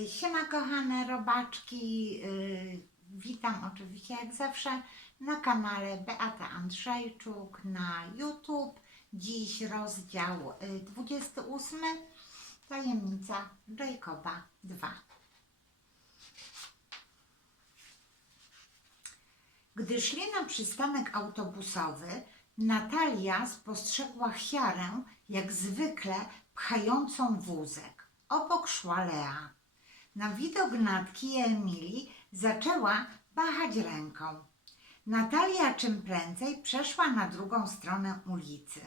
Y, Siema kochane robaczki, y, witam oczywiście jak zawsze na kanale Beata Andrzejczuk na YouTube. Dziś rozdział y, 28, tajemnica Jacoba 2. Gdy szli na przystanek autobusowy, Natalia spostrzegła Chiarę, jak zwykle, pchającą wózek. Obok szła Lea. Na widok Natki Emilii zaczęła machać ręką. Natalia czym prędzej przeszła na drugą stronę ulicy.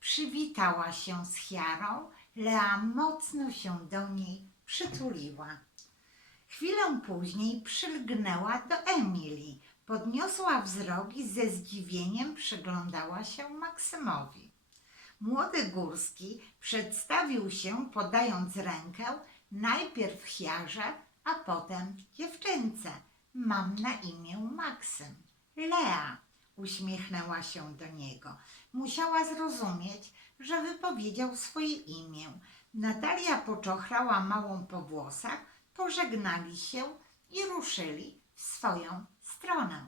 Przywitała się z Chiarą, Lea mocno się do niej przytuliła. Chwilę później przylgnęła do Emilii. Podniosła wzrok i ze zdziwieniem przyglądała się Maksymowi. Młody Górski przedstawił się podając rękę najpierw Chiarze, a potem dziewczynce. Mam na imię Maksym. Lea uśmiechnęła się do niego. Musiała zrozumieć, że wypowiedział swoje imię. Natalia poczochrała małą po włosach, pożegnali się i ruszyli w swoją stronę.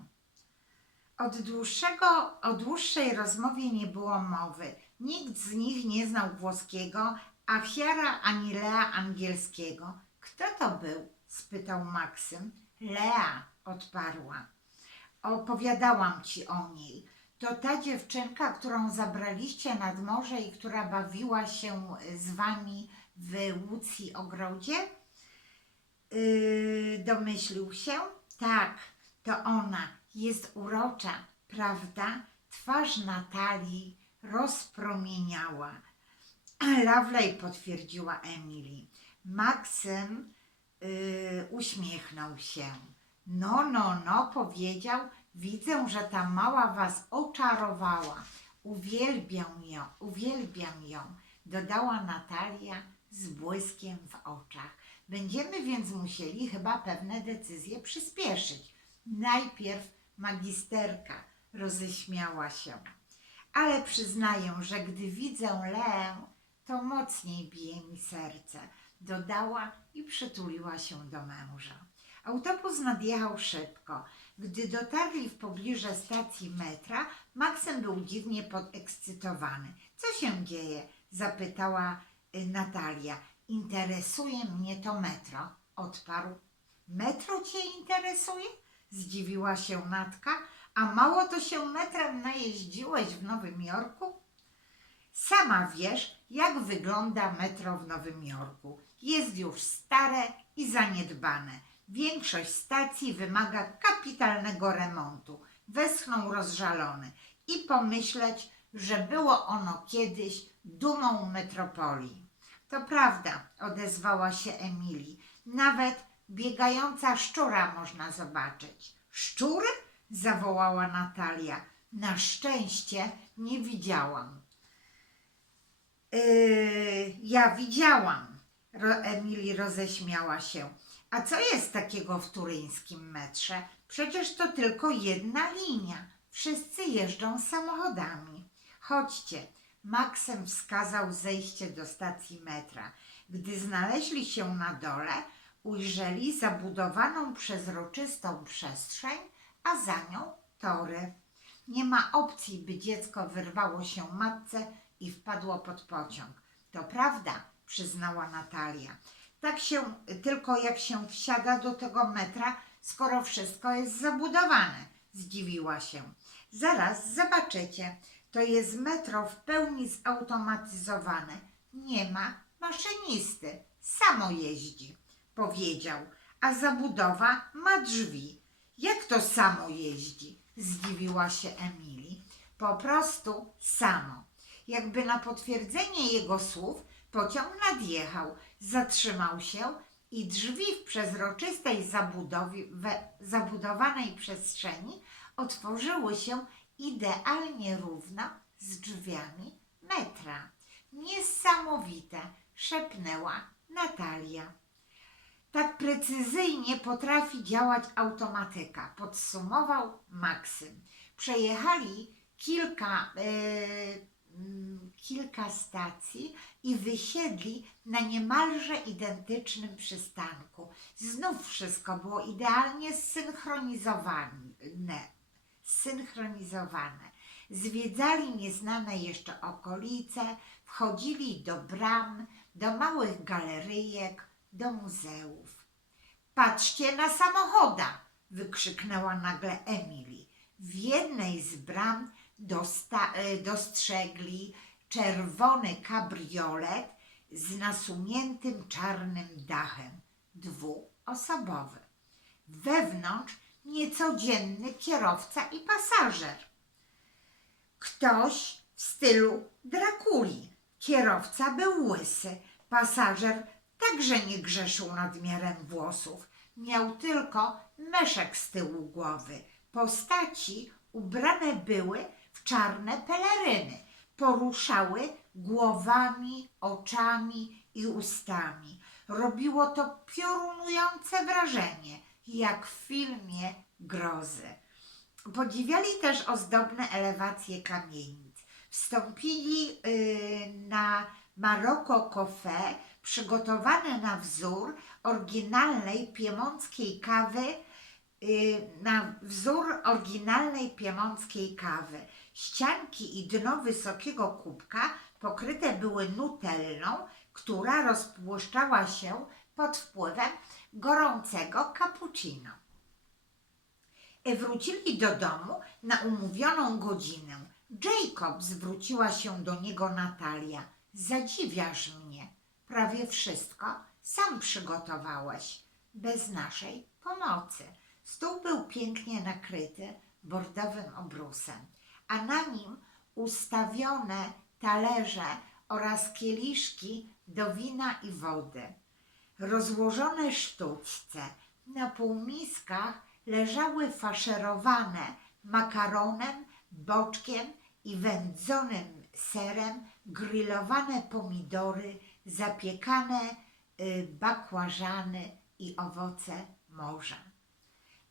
Od, dłuższego, o dłuższej rozmowie nie było mowy. Nikt z nich nie znał włoskiego, a Chiara ani Lea angielskiego. Kto to był? spytał Maksym. Lea, odparła. Opowiadałam ci o niej. To ta dziewczynka, którą zabraliście nad morze i która bawiła się z wami w Łucji Ogrodzie? Yy, domyślił się. Tak, to ona. Jest urocza, prawda? Twarz Natalii rozpromieniała. Lovely potwierdziła Emily. Maksym yy, uśmiechnął się. No, no, no, powiedział, widzę, że ta mała was oczarowała. Uwielbiam ją, uwielbiam ją, dodała Natalia z błyskiem w oczach. Będziemy więc musieli chyba pewne decyzje przyspieszyć. Najpierw magisterka roześmiała się. Ale przyznaję, że gdy widzę Leę, to mocniej bije mi serce, dodała i przytuliła się do męża. Autobus nadjechał szybko. Gdy dotarli w pobliże stacji metra, Maksym był dziwnie podekscytowany. Co się dzieje? zapytała y, Natalia. Interesuje mnie to metro, odparł. Metro cię interesuje? Zdziwiła się Natka. A mało to się metrem najeździłeś w Nowym Jorku? Sama wiesz, jak wygląda metro w Nowym Jorku. Jest już stare i zaniedbane. Większość stacji wymaga kapitalnego remontu. Westchnął rozżalony i pomyśleć, że było ono kiedyś dumą metropolii. To prawda, odezwała się Emilii. Nawet biegająca szczura można zobaczyć. Szczury? zawołała Natalia. Na szczęście nie widziałam. Yy, ja widziałam. Ro, Emily roześmiała się. A co jest takiego w turyńskim metrze? Przecież to tylko jedna linia. Wszyscy jeżdżą samochodami. Chodźcie. Maksem wskazał zejście do stacji metra. Gdy znaleźli się na dole, ujrzeli zabudowaną przezroczystą przestrzeń, a za nią tory. Nie ma opcji, by dziecko wyrwało się matce i wpadło pod pociąg. To prawda, przyznała Natalia. Tak się tylko jak się wsiada do tego metra, skoro wszystko jest zabudowane, zdziwiła się. Zaraz zobaczycie, to jest metro w pełni zautomatyzowane. Nie ma maszynisty, samo jeździ, powiedział, a zabudowa ma drzwi. Jak to samo jeździ? Zdziwiła się Emily. Po prostu samo. Jakby na potwierdzenie jego słów pociąg nadjechał, zatrzymał się i drzwi w przezroczystej zabudowanej przestrzeni otworzyły się idealnie równo z drzwiami metra. Niesamowite, szepnęła Natalia. Tak precyzyjnie potrafi działać automatyka, podsumował Maksym. Przejechali kilka mm, kilka stacji i wysiedli na niemalże identycznym przystanku. Znów wszystko było idealnie zsynchronizowane. Synchronizowane. Zwiedzali nieznane jeszcze okolice, wchodzili do bram, do małych galeryjek, do muzeów. Patrzcie na samochoda! wykrzyknęła nagle Emily. W jednej z bram dostrzegli czerwony kabriolet z nasuniętym czarnym dachem, dwuosobowy. Wewnątrz niecodzienny kierowca i pasażer. Ktoś w stylu Drakuli. Kierowca był łysy, pasażer także nie grzeszył nadmiarem włosów. Miał tylko meszek z tyłu głowy. Postaci ubrane były czarne peleryny. Poruszały głowami, oczami i ustami. Robiło to piorunujące wrażenie, jak w filmie grozy. Podziwiali też ozdobne elewacje kamienic. Wstąpili y, na Maroko Coffee, przygotowane na wzór oryginalnej piemonckiej kawy, y, na wzór oryginalnej piemonckiej kawy. Ścianki i dno wysokiego kubka pokryte były nutellą, która rozpuszczała się pod wpływem gorącego cappuccino. Wrócili do domu na umówioną godzinę. Jacob zwróciła się do niego Natalia. Zadziwiasz mnie. Prawie wszystko sam przygotowałeś, bez naszej pomocy. Stół był pięknie nakryty bordowym obrusem, a na nim ustawione talerze oraz kieliszki do wina i wody rozłożone sztućce. Na półmiskach leżały faszerowane makaronem, boczkiem i wędzonym serem grillowane pomidory, zapiekane y, bakłażany i owoce morza.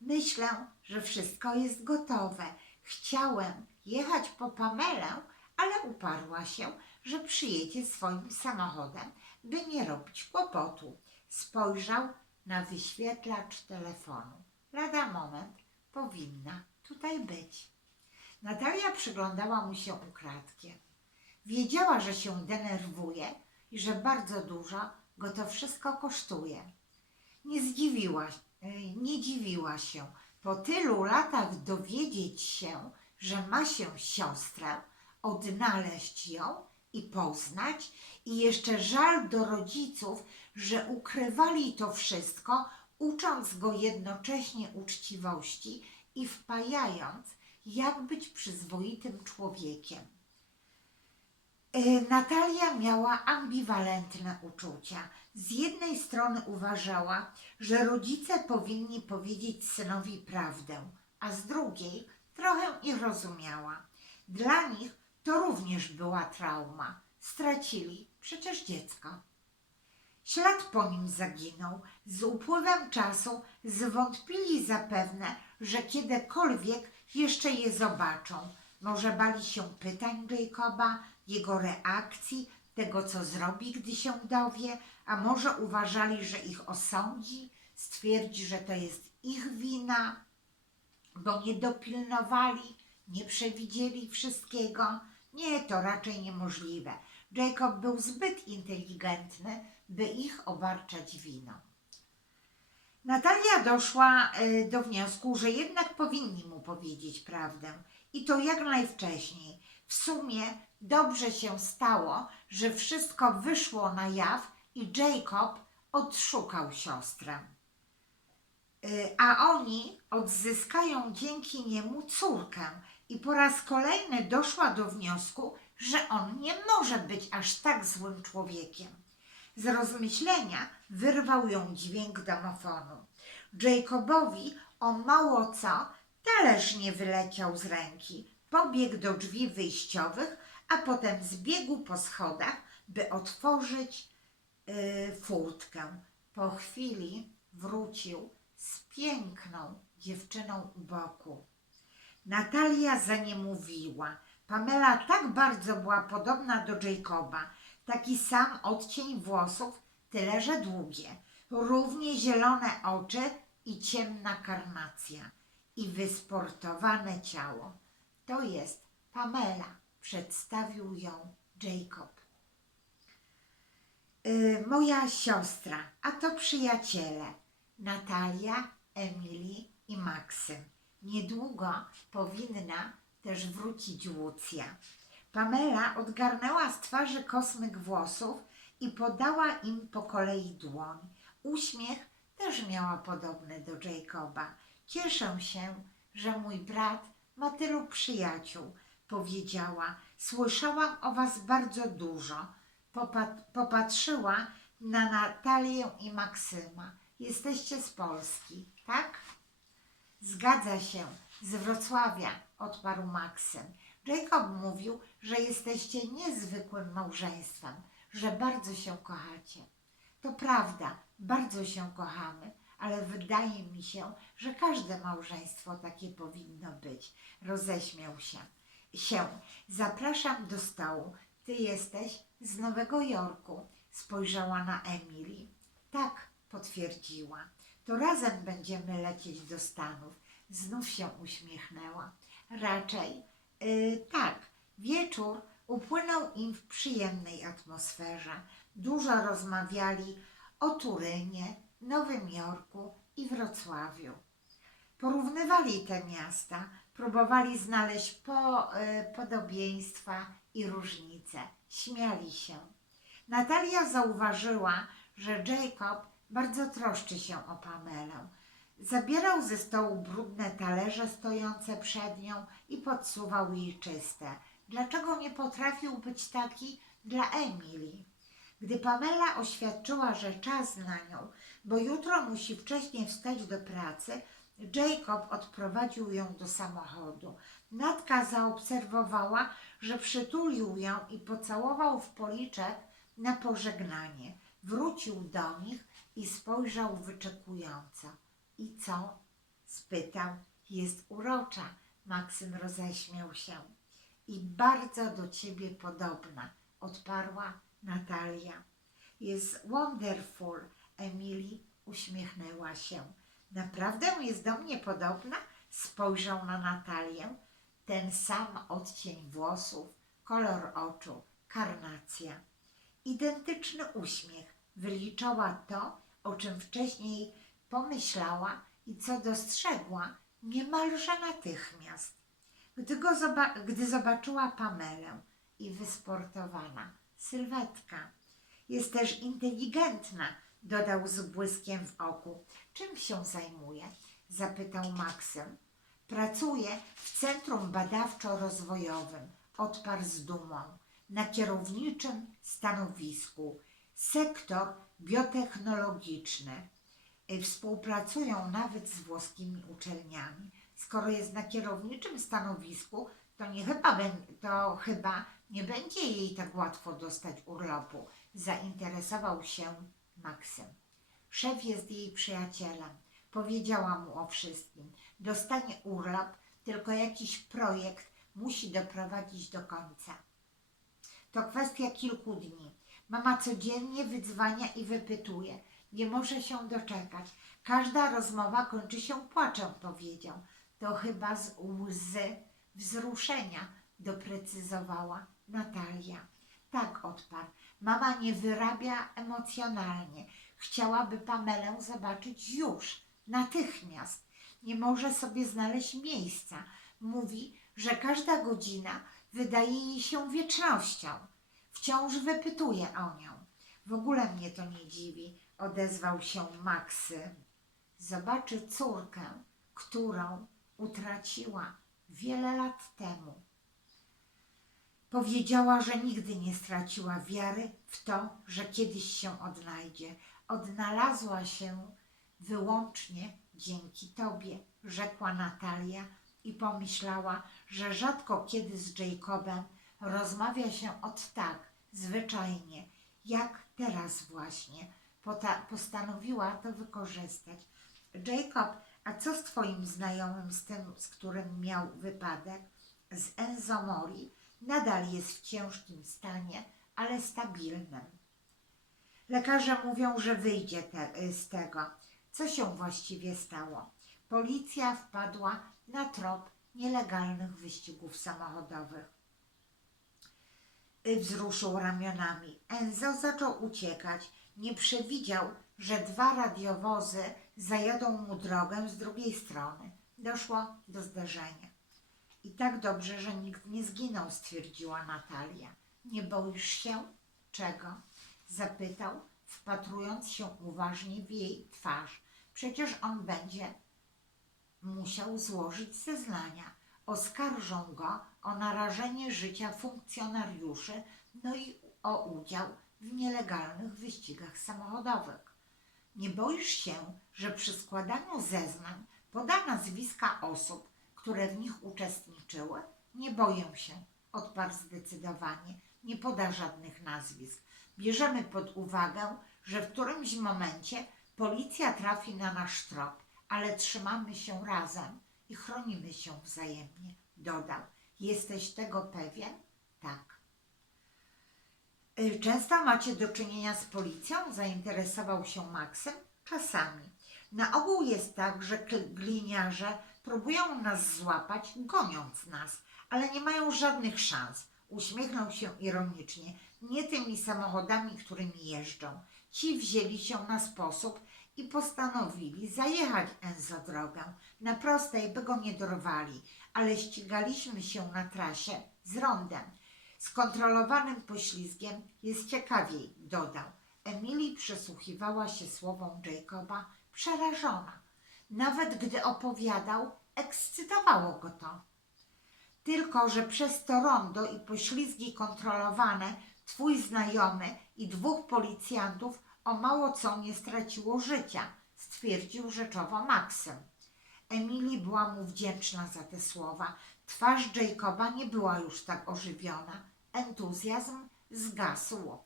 Myślę, że wszystko jest gotowe. Chciałem jechać po Pamelę, ale uparła się, że przyjedzie swoim samochodem, by nie robić kłopotu. Spojrzał na wyświetlacz telefonu. Lada moment powinna tutaj być. Natalia przyglądała mu się ukradkiem. Wiedziała, że się denerwuje i że bardzo dużo go to wszystko kosztuje. Nie zdziwiła, y, nie dziwiła się po tylu latach dowiedzieć się, że ma się siostrę, odnaleźć ją i poznać, i jeszcze żal do rodziców, że ukrywali to wszystko, ucząc go jednocześnie uczciwości i wpajając, jak być przyzwoitym człowiekiem. E, Natalia miała ambiwalentne uczucia. Z jednej strony uważała, że rodzice powinni powiedzieć synowi prawdę, a z drugiej trochę ich rozumiała. Dla nich to również była trauma. Stracili przecież dziecko. Ślad po nim zaginął. Z upływem czasu zwątpili zapewne, że kiedykolwiek jeszcze je zobaczą. Może bali się pytań Jacoba, jego reakcji, tego co zrobi, gdy się dowie, a może uważali, że ich osądzi, stwierdzi, że to jest ich wina, bo nie dopilnowali, nie przewidzieli wszystkiego. Nie, to raczej niemożliwe. Jacob był zbyt inteligentny, by ich obarczać winą. Natalia doszła y, do wniosku, że jednak powinni mu powiedzieć prawdę i to jak najwcześniej. W sumie dobrze się stało, że wszystko wyszło na jaw i Jacob odszukał siostrę. Y, A oni odzyskają dzięki niemu córkę i po raz kolejny doszła do wniosku, że on nie może być aż tak złym człowiekiem. Z rozmyślenia wyrwał ją dźwięk domofonu. Jacobowi o mało co talerz nie wyleciał z ręki. Pobiegł do drzwi wyjściowych, a potem zbiegł po schodach, by otworzyć yy, furtkę. Po chwili wrócił z piękną dziewczyną u boku. Natalia za nie mówiła. Pamela tak bardzo była podobna do Jacoba. Taki sam odcień włosów, tyle że długie. Równie zielone oczy i ciemna karnacja. I wysportowane ciało. To jest Pamela, przedstawił ją Jacob. Y, moja siostra, a to przyjaciele Natalia, Emily i Maksym. Niedługo powinna też wrócić Łucja. Pamela odgarnęła z twarzy kosmyk włosów i podała im po kolei dłoń. Uśmiech też miała podobny do Jacoba. Cieszę się, że mój brat ma tylu przyjaciół, powiedziała. Słyszałam o was bardzo dużo. Popat- popatrzyła na Natalię i Maksyma. Jesteście z Polski, tak? Zgadza się, z Wrocławia, odparł Maksym. Jacob mówił, że jesteście niezwykłym małżeństwem, że bardzo się kochacie. To prawda, bardzo się kochamy, ale wydaje mi się, że każde małżeństwo takie powinno być. Roześmiał się. Się. Zapraszam do stołu. Ty jesteś z Nowego Jorku. Spojrzała na Emily. Tak, potwierdziła. To razem będziemy lecieć do Stanów. Znów się uśmiechnęła. Raczej yy, tak. Wieczór upłynął im w przyjemnej atmosferze. Dużo rozmawiali o Turynie, Nowym Jorku i Wrocławiu. Porównywali te miasta, próbowali znaleźć po, y, podobieństwa i różnice. Śmiali się. Natalia zauważyła, że Jacob bardzo troszczy się o Pamelę. Zabierał ze stołu brudne talerze stojące przed nią i podsuwał jej czyste. Dlaczego nie potrafił być taki dla Emily? Gdy Pamela oświadczyła, że czas na nią, bo jutro musi wcześniej wstać do pracy, Jacob odprowadził ją do samochodu. Natka zaobserwowała, że przytulił ją i pocałował w policzek na pożegnanie. Wrócił do nich i spojrzał wyczekująco. I co? spytał. Jest urocza. Maksym roześmiał się. I bardzo do ciebie podobna, odparła Natalia. Jest wonderful. Emily uśmiechnęła się. Naprawdę jest do mnie podobna? Spojrzał na Natalię. Ten sam odcień włosów, kolor oczu, karnacja. Identyczny uśmiech wyliczała to, o czym wcześniej pomyślała i co dostrzegła niemalże natychmiast. Gdy, go zoba- gdy zobaczyła Pamelę i wysportowana, sylwetka. Jest też inteligentna, dodał z błyskiem w oku. Czym się zajmuje? zapytał Maksym. Pracuje w Centrum Badawczo-Rozwojowym, odparł z dumą, na kierowniczym stanowisku. Sektor biotechnologiczny. Y, Współpracują nawet z włoskimi uczelniami. Skoro jest na kierowniczym stanowisku, to, nie chyba, to chyba nie będzie jej tak łatwo dostać urlopu. Zainteresował się Maksym. Szef jest jej przyjacielem. Powiedziała mu o wszystkim. Dostanie urlop, tylko jakiś projekt musi doprowadzić do końca. To kwestia kilku dni. Mama codziennie wydzwania i wypytuje. Nie może się doczekać. Każda rozmowa kończy się płaczem, powiedział. To chyba z łzy wzruszenia, doprecyzowała Natalia. Tak, odparł. Mama nie wyrabia emocjonalnie. Chciałaby Pamelę zobaczyć już, natychmiast. Nie może sobie znaleźć miejsca. Mówi, że każda godzina wydaje jej się wiecznością. Wciąż wypytuje o nią. W ogóle mnie to nie dziwi, odezwał się Maksy. Zobaczy córkę, którą utraciła wiele lat temu. Powiedziała, że nigdy nie straciła wiary w to, że kiedyś się odnajdzie. Odnalazła się wyłącznie dzięki Tobie, rzekła Natalia i pomyślała, że rzadko kiedy z Jacobem rozmawia się od tak, zwyczajnie, jak teraz właśnie. Postanowiła to wykorzystać. Jacob, a co z Twoim znajomym, z tym, z którym miał wypadek? Z Enzo Mori? Nadal jest w ciężkim stanie, ale stabilnym. Lekarze mówią, że wyjdzie te, z tego. Co się właściwie stało? Policja wpadła na trop nielegalnych wyścigów samochodowych. Wzruszył ramionami. Enzo zaczął uciekać. Nie przewidział, że dwa radiowozy zajadą mu drogę z drugiej strony. Doszło do zderzenia. I tak dobrze, że nikt nie zginął, stwierdziła Natalia. Nie boisz się? Czego? Zapytał, wpatrując się uważnie w jej twarz. Przecież on będzie musiał złożyć zeznania. Oskarżą go o narażenie życia funkcjonariuszy, no i o udział w nielegalnych wyścigach samochodowych. Nie boisz się, że przy składaniu zeznań poda nazwiska osób, które w nich uczestniczyły? Nie boję się, odparł zdecydowanie. Nie poda żadnych nazwisk. Bierzemy pod uwagę, że w którymś momencie policja trafi na nasz trop, ale trzymamy się razem i chronimy się wzajemnie, dodał. Jesteś tego pewien? Tak. Y, Często macie do czynienia z policją? Zainteresował się Maksym. Czasami. Na ogół jest tak, że gliniarze próbują nas złapać, goniąc nas, ale nie mają żadnych szans. Uśmiechnął się ironicznie. Nie tymi samochodami, którymi jeżdżą. Ci wzięli się na sposób i postanowili zajechać Enzo drogę na prostej, by go nie dorwali, ale ścigaliśmy się na trasie z rondem. Kontrolowanym poślizgiem jest ciekawiej, dodał. Emily przysłuchiwała się słowom Jacoba przerażona. Nawet gdy opowiadał, ekscytowało go to. Tylko, że przez to rondo i poślizgi kontrolowane twój znajomy i dwóch policjantów o mało co nie straciło życia, stwierdził rzeczowo Maksym. Emily była mu wdzięczna za te słowa. Twarz Jacoba nie była już tak ożywiona. Entuzjazm zgasł.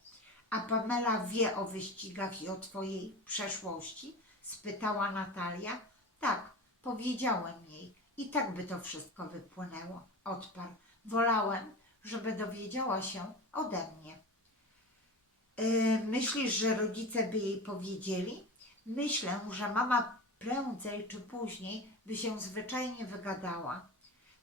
A Pamela wie o wyścigach i o twojej przeszłości? spytała Natalia. Tak, powiedziałem jej. I tak by to wszystko wypłynęło, odparł. Wolałem, żeby dowiedziała się ode mnie. Yy, myślisz, że rodzice by jej powiedzieli? Myślę, że mama prędzej czy później by się zwyczajnie wygadała.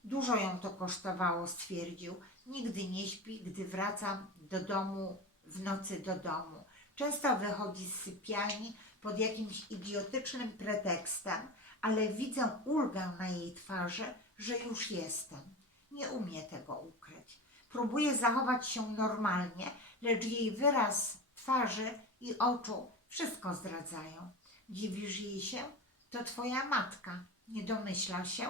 Dużo ją to kosztowało, stwierdził. Nigdy nie śpi, gdy wracam do domu w nocy do domu. Często wychodzi z sypialni pod jakimś idiotycznym pretekstem, ale widzę ulgę na jej twarzy, że już jestem. Nie umie tego ukryć. Próbuje zachować się normalnie, lecz jej wyraz twarzy i oczu wszystko zdradzają. Dziwisz jej się? To twoja matka. Nie domyśla się?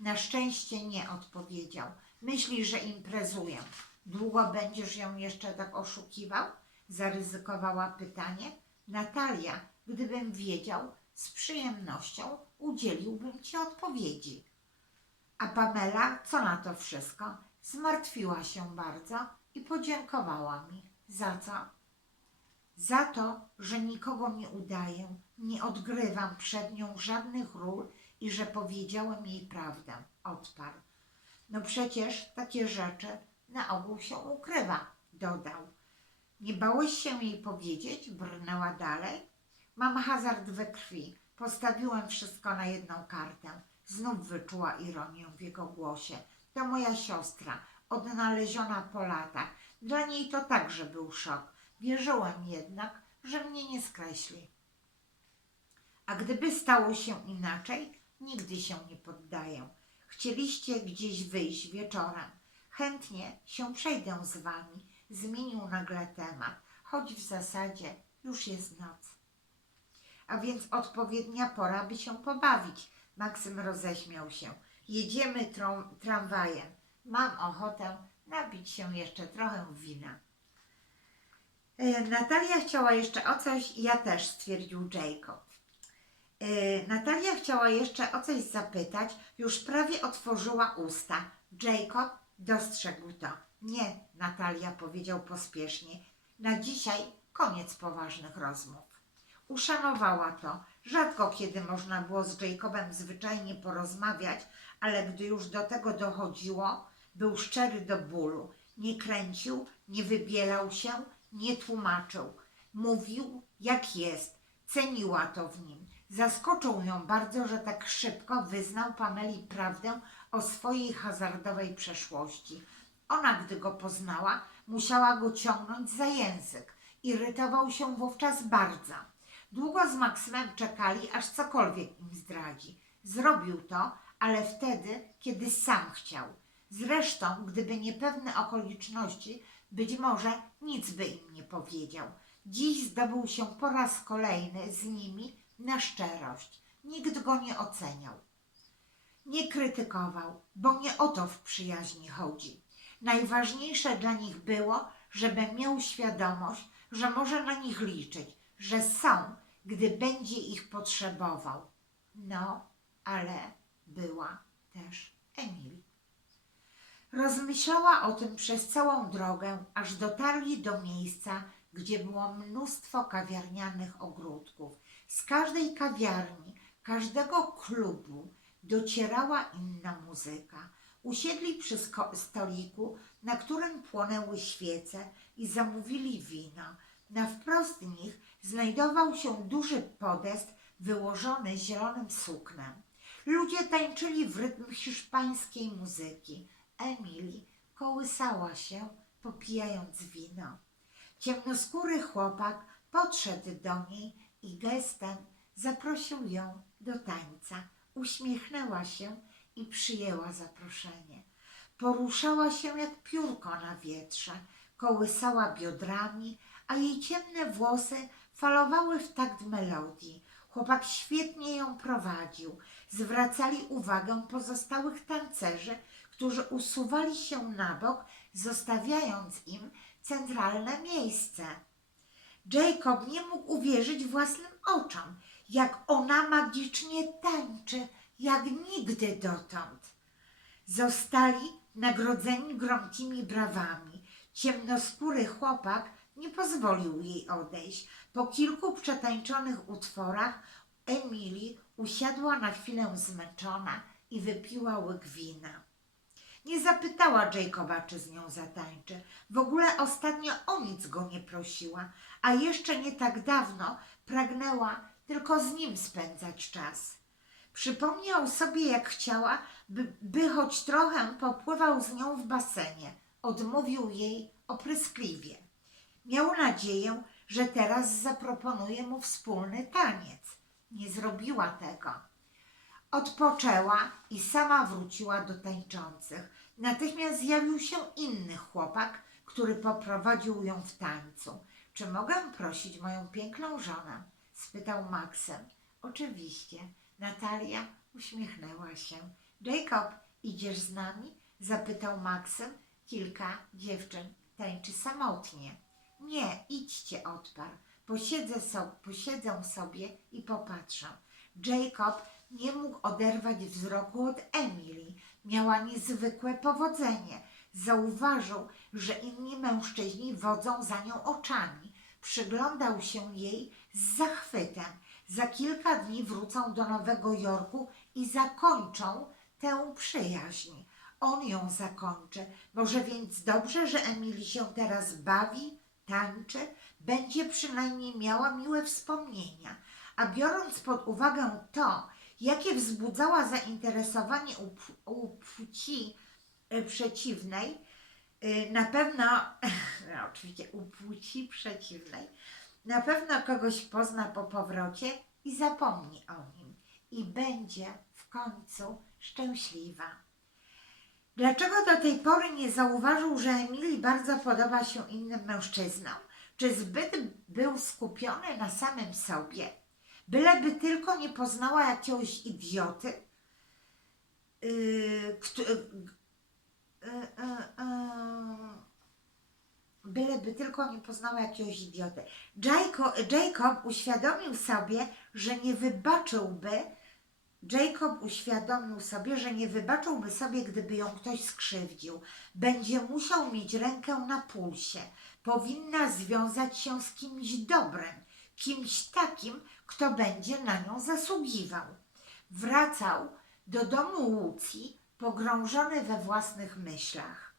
Na szczęście nie odpowiedział. Myśli, że imprezuję. Długo będziesz ją jeszcze tak oszukiwał? Zaryzykowała pytanie. Natalia, gdybym wiedział, z przyjemnością udzieliłbym ci odpowiedzi. A Pamela, co na to wszystko? Zmartwiła się bardzo i podziękowała mi. Za co? Za to, że nikogo nie udaję, nie odgrywam przed nią żadnych ról i że powiedziałem jej prawdę, odparł. No przecież takie rzeczy na ogół się ukrywa, dodał. Nie bałeś się jej powiedzieć? Brnęła dalej. Mam hazard we krwi. Postawiłem wszystko na jedną kartę. Znów wyczuła ironię w jego głosie. To moja siostra, odnaleziona po latach. Dla niej to także był szok. Wierzyłem jednak, że mnie nie skreśli. A gdyby stało się inaczej, nigdy się nie poddaję. Chcieliście gdzieś wyjść wieczorem. Chętnie się przejdę z wami. Zmienił nagle temat, choć w zasadzie już jest noc. A więc odpowiednia pora, by się pobawić. Maksym roześmiał się. Jedziemy tramwajem. Mam ochotę napić się jeszcze trochę wina. E, Natalia chciała jeszcze o coś, ja też, stwierdził Jacob. E, Natalia chciała jeszcze o coś zapytać, już prawie otworzyła usta. Jacob dostrzegł to. Nie, Natalia powiedział pospiesznie. Na dzisiaj koniec poważnych rozmów. Uszanowała to. Rzadko kiedy można było z Jacobem zwyczajnie porozmawiać, ale gdy już do tego dochodziło, Był szczery do bólu. Nie kręcił, nie wybielał się, nie tłumaczył. Mówił jak jest. Ceniła to w nim. Zaskoczył ją bardzo, że tak szybko wyznał Pameli prawdę o swojej hazardowej przeszłości. Ona, gdy go poznała, musiała go ciągnąć za język. Irytował się wówczas bardzo. Długo z Maksymem czekali, aż cokolwiek im zdradzi. Zrobił to, ale wtedy, kiedy sam chciał. Zresztą, gdyby nie pewne okoliczności, być może nic by im nie powiedział. Dziś zdobył się po raz kolejny z nimi na szczerość. Nikt go nie oceniał. Nie krytykował, bo nie o to w przyjaźni chodzi. Najważniejsze dla nich było, żeby miał świadomość, że może na nich liczyć, że są, gdy będzie ich potrzebował. No, ale była też Emil. Rozmyślała o tym przez całą drogę, aż dotarli do miejsca, gdzie było mnóstwo kawiarnianych ogródków. Z każdej kawiarni, każdego klubu docierała inna muzyka. Usiedli przy stoliku, na którym płonęły świece i zamówili wino. Na wprost nich znajdował się duży podest wyłożony zielonym suknem. Ludzie tańczyli w rytm hiszpańskiej muzyki. Emily kołysała się, popijając wino. Ciemnoskóry chłopak podszedł do niej i gestem zaprosił ją do tańca. Uśmiechnęła się i przyjęła zaproszenie. Poruszała się jak piórko na wietrze, kołysała biodrami, a jej ciemne włosy falowały w takt melodii. Chłopak świetnie ją prowadził. Zwracali uwagę pozostałych tancerzy, którzy usuwali się na bok, zostawiając im centralne miejsce. Jacob nie mógł uwierzyć własnym oczom, jak ona magicznie tańczy, jak nigdy dotąd. Zostali nagrodzeni gromkimi brawami. Ciemnoskóry chłopak nie pozwolił jej odejść. Po kilku przetańczonych utworach Emily usiadła na chwilę zmęczona i wypiła łyk wina. Nie zapytała Jacoba, czy z nią zatańczy. W ogóle ostatnio o nic go nie prosiła, a jeszcze nie tak dawno pragnęła tylko z nim spędzać czas. Przypomniał sobie, jak chciała, by, by choć trochę popływał z nią w basenie. Odmówił jej opryskliwie. Miał nadzieję, że teraz zaproponuje mu wspólny taniec. Nie zrobiła tego. Odpoczęła i sama wróciła do tańczących. Natychmiast zjawił się inny chłopak, który poprowadził ją w tańcu. Czy mogę prosić moją piękną żonę? spytał Maksem. Oczywiście. Natalia uśmiechnęła się. Jacob, idziesz z nami? zapytał Maksem. Kilka dziewczyn tańczy samotnie. Nie, idźcie, odparł. Posiedzę, so, posiedzę sobie i popatrzę. Jacob nie mógł oderwać wzroku od Emily. Miała niezwykłe powodzenie. Zauważył, że inni mężczyźni wodzą za nią oczami. Przyglądał się jej z zachwytem. Za kilka dni wrócą do Nowego Jorku i zakończą tę przyjaźń. On ją zakończy. Może więc dobrze, że Emily się teraz bawi, tańczy, będzie przynajmniej miała miłe wspomnienia. A biorąc pod uwagę to, jakie wzbudzała zainteresowanie u, u płci e, przeciwnej, y, na pewno, no, oczywiście u płci przeciwnej, na pewno kogoś pozna po powrocie i zapomni o nim i będzie w końcu szczęśliwa. Dlaczego do tej pory nie zauważył, że Emilii bardzo podoba się innym mężczyznom? Czy zbyt był skupiony na samym sobie? Byleby tylko nie poznała jakiegoś idioty, yy, yy, yy, yy, byleby tylko nie poznała jakiegoś idioty. Jacob, Jacob uświadomił sobie, że nie wybaczyłby, Jacob uświadomił sobie, że nie wybaczyłby sobie, gdyby ją ktoś skrzywdził. Będzie musiał mieć rękę na pulsie. Powinna związać się z kimś dobrym, kimś takim, kto będzie na nią zasługiwał. Wracał do domu Łucji pogrążony we własnych myślach.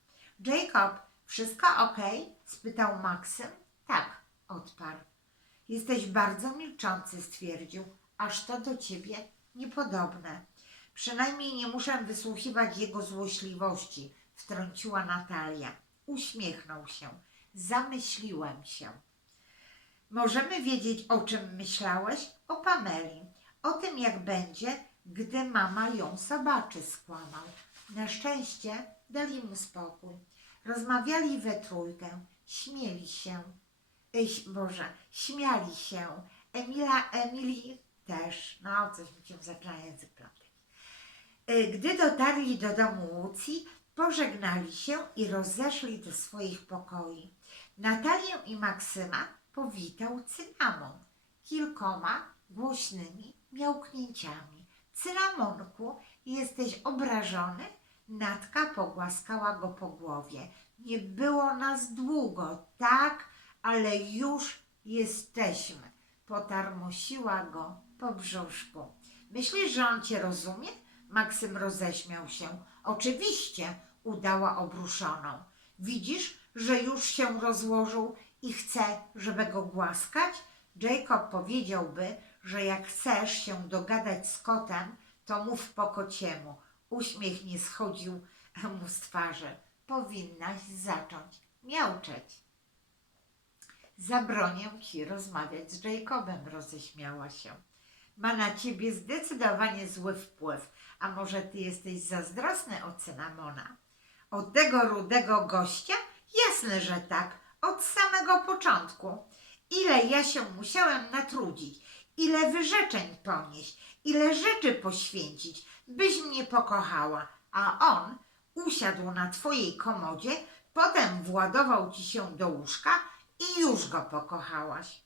Jacob, wszystko ok? spytał Maksym. Tak, odparł. Jesteś bardzo milczący, stwierdził, aż to do ciebie niepodobne. Przynajmniej nie muszę wysłuchiwać jego złośliwości, wtrąciła Natalia. Uśmiechnął się. Zamyśliłem się. Możemy wiedzieć, o czym myślałeś? O Pameli. O tym, jak będzie, gdy mama ją zobaczy, skłamał. Na szczęście dali mu spokój. Rozmawiali we trójkę, śmieli się. Ej, Boże, śmiali się. Emila, Emily też. No, coś mi się język plątać. Y, Gdy dotarli do domu Łucji, pożegnali się i rozeszli do swoich pokoi. Natalię i Maksyma powitał Cynamon kilkoma głośnymi miałknięciami. Cynamonku, jesteś obrażony? Natka pogłaskała go po głowie. Nie było nas długo, tak, ale już jesteśmy. Potarmosiła go po brzuszku. Myślisz, że on cię rozumie? Maksym roześmiał się. Oczywiście, udała obruszoną. Widzisz, że już się rozłożył i chce, żeby go głaskać? Jacob powiedziałby, że jak chcesz się dogadać z kotem, to mów po kociemu. Uśmiech nie schodził mu z twarzy. Powinnaś zacząć miauczeć. Zabronię ci rozmawiać z Jacobem, roześmiała się. Ma na ciebie zdecydowanie zły wpływ, a może ty jesteś zazdrosny o cynamona? Od tego rudego gościa? Jasne, że tak, od samego początku. Ile ja się musiałem natrudzić, ile wyrzeczeń ponieść, ile rzeczy poświęcić, byś mnie pokochała, a on usiadł na twojej komodzie, potem władował ci się do łóżka i już go pokochałaś.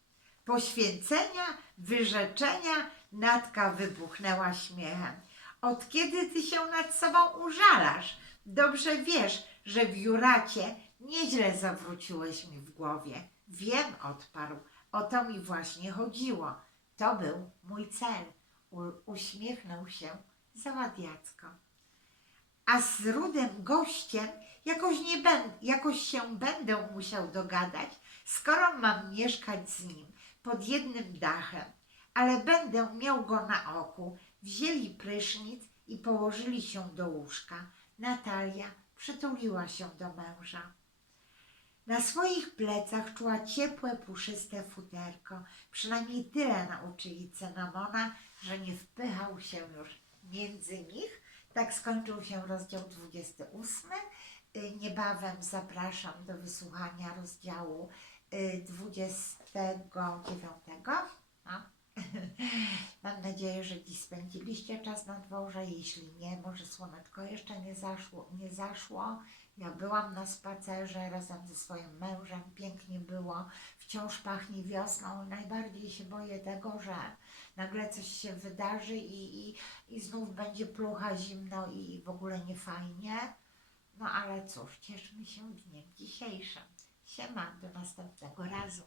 Poświęcenia, wyrzeczenia, Natka wybuchnęła śmiechem. Od kiedy ty się nad sobą użalasz? Dobrze wiesz, że w Juracie nieźle zawróciłeś mi w głowie. Wiem, odparł. O to mi właśnie chodziło. To był mój cel. U- uśmiechnął się załadiacko. A z rudym gościem jakoś, nie jakoś się będę musiał dogadać, skoro mam mieszkać z nim pod jednym dachem. Ale będę miał go na oku. Wzięli prysznic i położyli się do łóżka. Natalia przytuliła się do męża. Na swoich plecach czuła ciepłe, puszyste futerko. Przynajmniej tyle nauczyli Cynamona, że nie wpychał się już między nich. Tak skończył się rozdział 28. Y, Niebawem zapraszam do wysłuchania rozdziału y, 29. Mam nadzieję, że dziś spędziliście czas na dworze. Jeśli nie, może słoneczko jeszcze nie zaszło. Nie zaszło. Ja byłam na spacerze razem ze swoim mężem. Pięknie było. Wciąż pachnie wiosną. Najbardziej się boję tego, że nagle coś się wydarzy i, i, i znów będzie plucha zimno i w ogóle nie fajnie. No ale cóż, cieszmy się dniem dzisiejszym. Siema, do następnego razu.